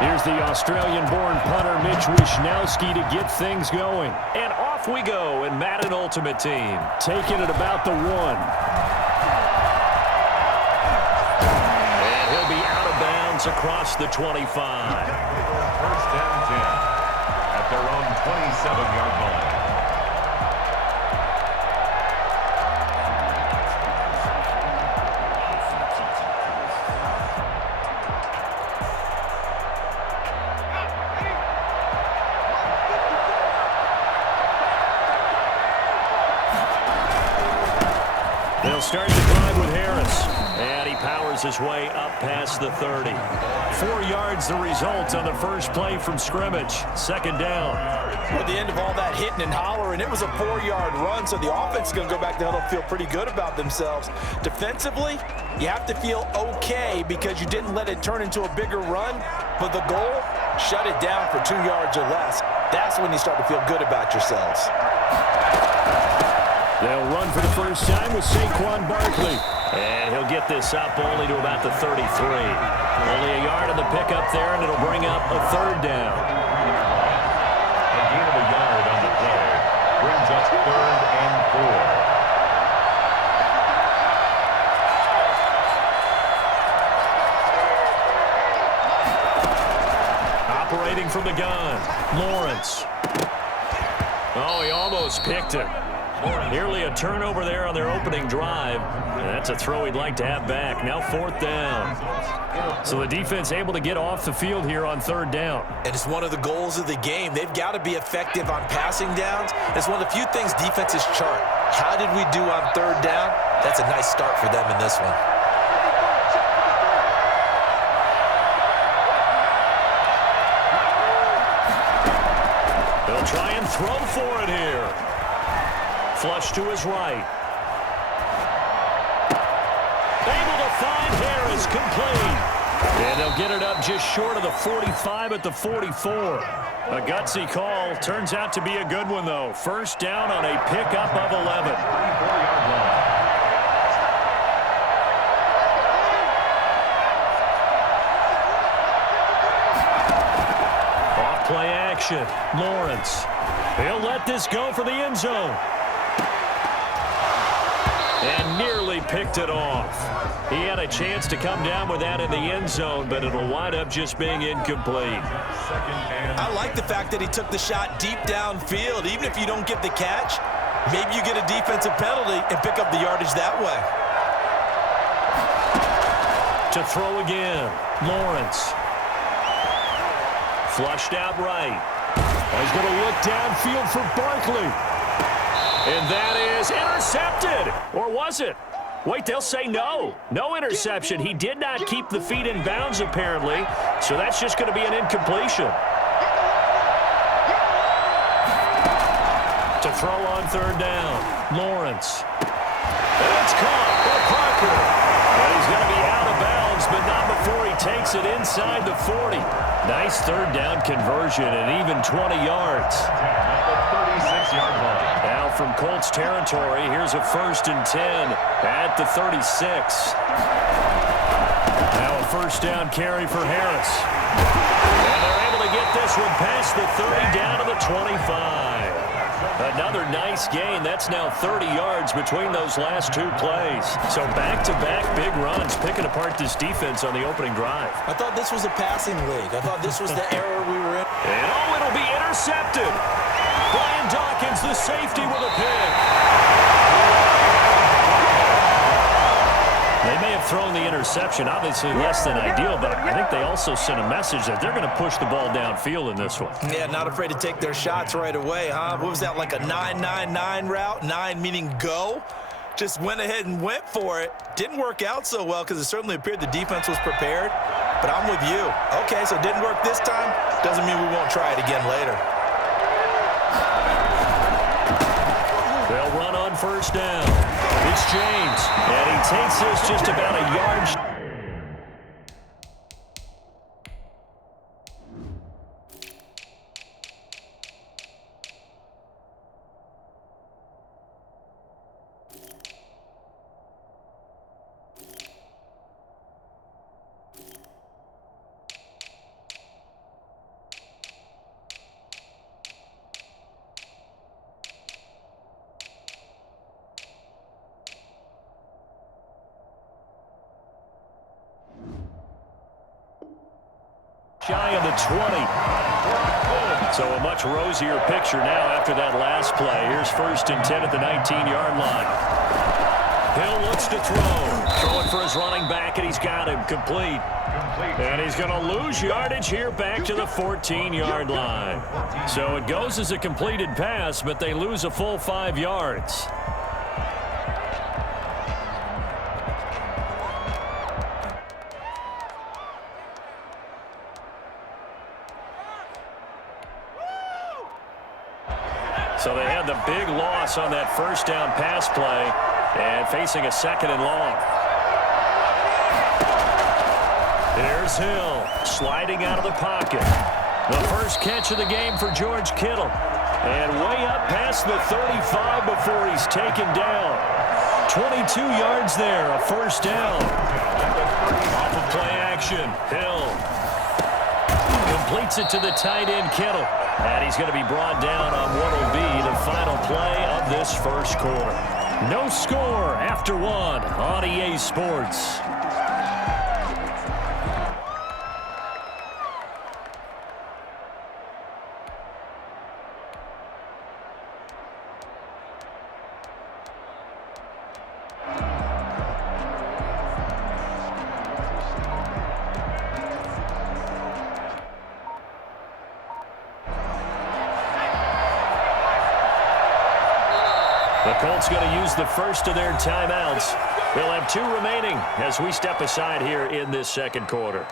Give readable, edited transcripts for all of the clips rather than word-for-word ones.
Here's the Australian-born punter Mitch Wishnowsky to get things going. And off we go in Madden Ultimate Team. Taking it about the 1. And he'll be out of bounds across the 25. First down 10 at their own 27-yard line. They'll start the drive with Harris. And he powers his way up past the 30. 4 yards the result on the first play from scrimmage. Second down. At the end of all that hitting and hollering, it was a 4-yard run, so the offense is going to go back down and feel pretty good about themselves. Defensively, you have to feel okay because you didn't let it turn into a bigger run, but the goal, shut it down for 2 yards or less. That's when you start to feel good about yourselves. They'll run for the first time with Saquon Barkley. And he'll get this up only to about the 33. Only a yard on the pickup there, and it'll bring up a third down. A gain of a yard on the play brings us 3rd and 4. Operating from the gun, Lawrence. Oh, he almost picked it. Nearly a turnover there on their opening drive. And that's a throw he'd like to have back. Now 4th down. So the defense able to get off the field here on 3rd down. And it's one of the goals of the game. They've got to be effective on passing downs. It's one of the few things defenses chart. How did we do on 3rd down? That's a nice start for them in this one. They'll try and throw for it here. Flush to his right. Able to find Harris, complete. And they'll get it up just short of the 45 at the 44. A gutsy call. Turns out to be a good one, though. First down on a pickup of 11. 24-yard line. Off-play action. Lawrence. He'll let this go for the end zone. And nearly picked it off. He had a chance to come down with that in the end zone, but it'll wind up just being incomplete. I like the fact that he took the shot deep downfield. Even if you don't get the catch, maybe you get a defensive penalty and pick up the yardage that way. To throw again, Lawrence. Flushed out right. He's going to look downfield for Barkley. And that is intercepted. Or was it? Wait, they'll say no. No interception. He did not keep the feet in bounds, apparently. So that's just going to be an incompletion. To throw on 3rd down, Lawrence. And it's caught by Parker. And he's going to be out of bounds, but not before he takes it inside the 40. Nice 3rd down conversion and even 20 yards. At the 36-yard line. Now from Colts territory, here's a 1st and 10 at the 36. Now a 1st down carry for Harris. And they're able to get this one past the 30 down to the 25. Another nice gain. That's now 30 yards between those last 2 plays. So back-to-back big runs picking apart this defense on the opening drive. I thought this was a passing league. I thought this was the era we were in. And oh, it'll be intercepted. Brian Dawkins, the safety, with a pick. They may have thrown the interception, obviously less than ideal, but I think they also sent a message that they're going to push the ball downfield in this one. Yeah, not afraid to take their shots right away, huh? What was that, like a 9-9-9 route? 9 meaning go? Just went ahead and went for it. Didn't work out so well because it certainly appeared the defense was prepared. But I'm with you. Okay, so it didn't work this time. Doesn't mean we won't try it again later. They'll run on 1st down. It's James, and he takes this just about a yard. Shy of the 20. So a much rosier picture now after that last play. Here's 1st and 10 at the 19-yard line. Hill looks to throw. Throwing for his running back, and he's got him complete. And he's going to lose yardage here back to the 14-yard line. So it goes as a completed pass, but they lose a full 5 yards. So they had the big loss on that 1st down pass play and facing a 2nd and long. Here's Hill sliding out of the pocket. The first catch of the game for George Kittle. And way up past the 35 before he's taken down. 22 yards there, a 1st down. Off of play action, Hill completes it to the tight end, Kittle. And he's going to be brought down on what will be the final play of this 1st quarter. No score after 1 on EA Sports. The Colts going to use the first of their timeouts. They'll have 2 remaining as we step aside here in this 2nd quarter.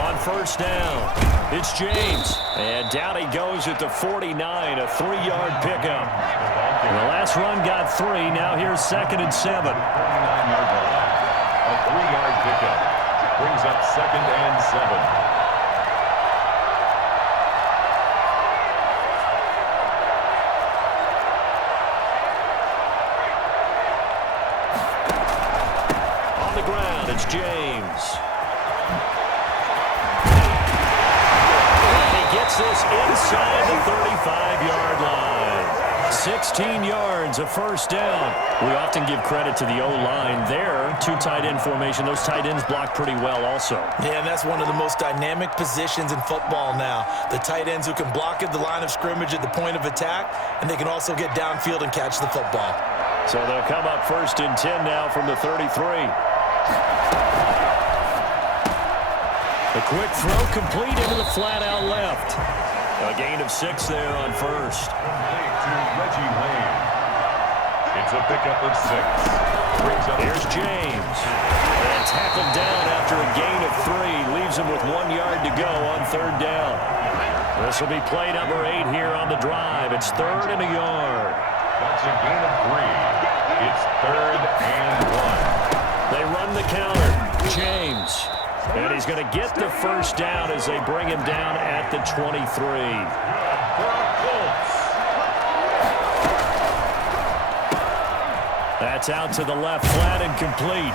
On 1st down, it's James. And down he goes at the 49, a 3-yard pickup. And the last run got 3. Now here's 2nd and 7. 49-yard line. A 3-yard pickup. Brings up 2nd and 7. On the ground, it's James. And he gets this inside the 35-yard line. 16 yards, a 1st down. We often give credit to the O-line there. 2 tight end formation. Those tight ends block pretty well also. Yeah, and that's one of the most dynamic positions in football now. The tight ends who can block at the line of scrimmage at the point of attack, and they can also get downfield and catch the football. So they'll come up 1st and 10 now from the 33. A quick throw complete into the flat out left. A gain of 6 there on 1st. To Reggie Wayne. It's a pickup of 6. Brings up. Here's James. And tackled down after a gain of 3. Leaves him with 1 yard to go on 3rd down. This will be play number 8 here on the drive. It's 3rd and a yard. That's a gain of 3. It's 3rd and 1. They run the counter. James. And he's going to get the 1st down as they bring him down at the 23. That's out to the left, flat and complete.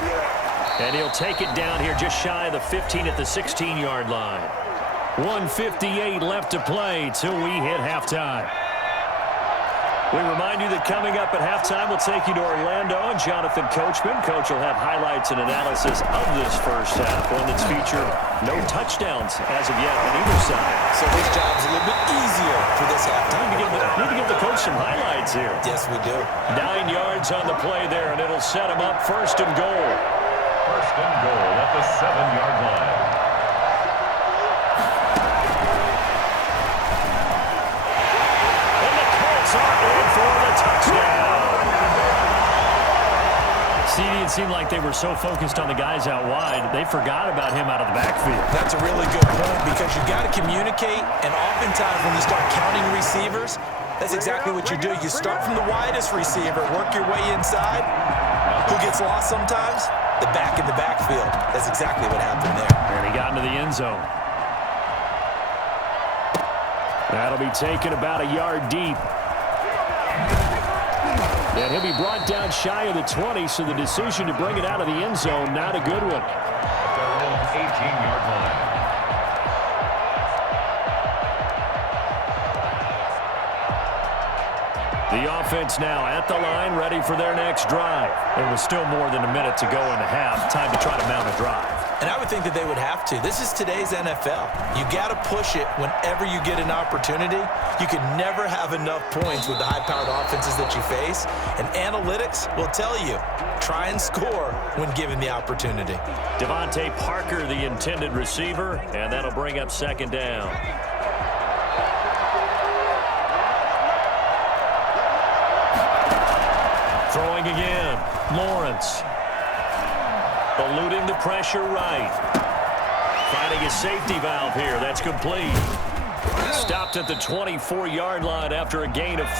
And he'll take it down here just shy of the 15 at the 16-yard line. 1:58 left to play till we hit halftime. We remind you that coming up at halftime, we'll take you to Orlando and Jonathan Coachman. Coach will have highlights and analysis of this 1st half, one that's featured no touchdowns as of yet on either side. So his job's a little bit easier for this halftime. Need to give the coach some highlights here. Yes, we do. 9 yards on the play there, and it'll set him up 1st and goal. 1st and goal at the 7-yard line. It seemed like they were so focused on the guys out wide, they forgot about him out of the backfield. That's a really good point because you got to communicate, and oftentimes when you start counting receivers, that's exactly what you do. You start from the widest receiver, work your way inside. Who gets lost sometimes? The back in the backfield. That's exactly what happened there. And he got into the end zone. That'll be taken about a yard deep. And he'll be brought down shy of the 20, so the decision to bring it out of the end zone, not a good one. At their own 18-yard line. The offense now at the line, ready for their next drive. It was still more than a minute to go in the half. Time to try to mount a drive. And I would think that they would have to. This is today's NFL. You got to push it whenever you get an opportunity. You can never have enough points with the high-powered offenses that you face. And analytics will tell you, try and score when given the opportunity. Devontae Parker, the intended receiver, and that'll bring up second down. Throwing again, Lawrence. Eluding the pressure right. Finding a safety valve here. That's complete. Stopped at the 24-yard line after a gain of 5.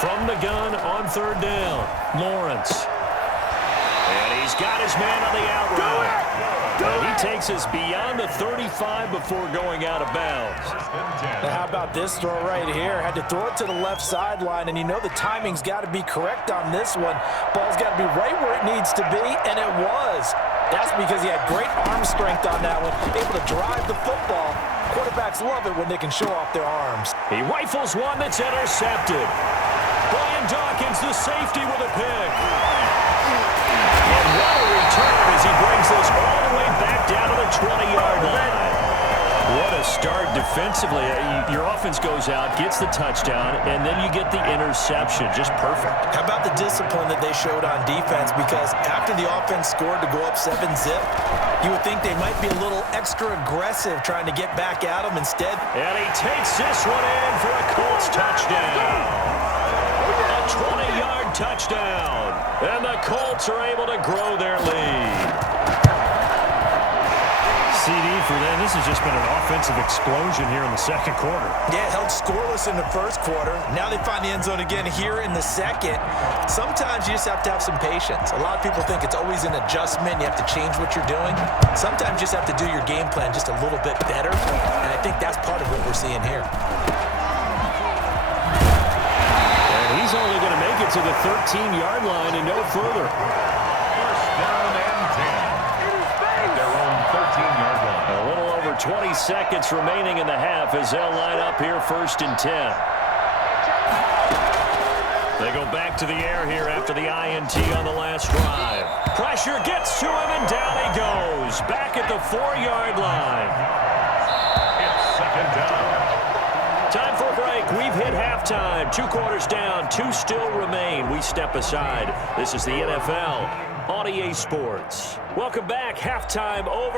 From the gun on third down, Lawrence. And he's got his man on the out route. And he takes us beyond the 35 before going out of bounds. Now how about this throw right here? Had to throw it to the left sideline, and you know the timing's got to be correct on this one. Ball's got to be right where it needs to be, and it was. That's because he had great arm strength on that one, able to drive the football. Quarterbacks love it when they can show off their arms. He rifles one that's intercepted. Brian Dawkins, the safety, with a pick. And what a return as he brings this all the way back down to the 20-yard line. What a start defensively. Your offense goes out, gets the touchdown, and then you get the interception. Just perfect. How about the discipline that they showed on defense? Because after the offense scored to go up 7-zip, you would think they might be a little extra aggressive trying to get back at them instead. And he takes this one in for a Colts touchdown. A 20-yard touchdown. And the Colts are able to grow their lead. CD for them. This has just been an offensive explosion here in the second quarter. Yeah, held scoreless in the first quarter. Now they find the end zone again here in the second. Sometimes you just have to have some patience. A lot of people think it's always an adjustment. You have to change what you're doing. Sometimes you just have to do your game plan just a little bit better. And I think that's part of what we're seeing here. And he's only going to make it to the 13-yard line and no further. First down and 10. At their own 13-yard line. A little over 20 seconds remaining in the half as they'll line up here first and 10. They go back to the air here after the INT on the last drive. Pressure gets to him and down he goes. Back at the 4-yard line. It's second down. Time for a break. We've hit halftime. 2 quarters down. 2 still remain. We step aside. This is the NFL on EA Sports. Welcome back. Halftime over.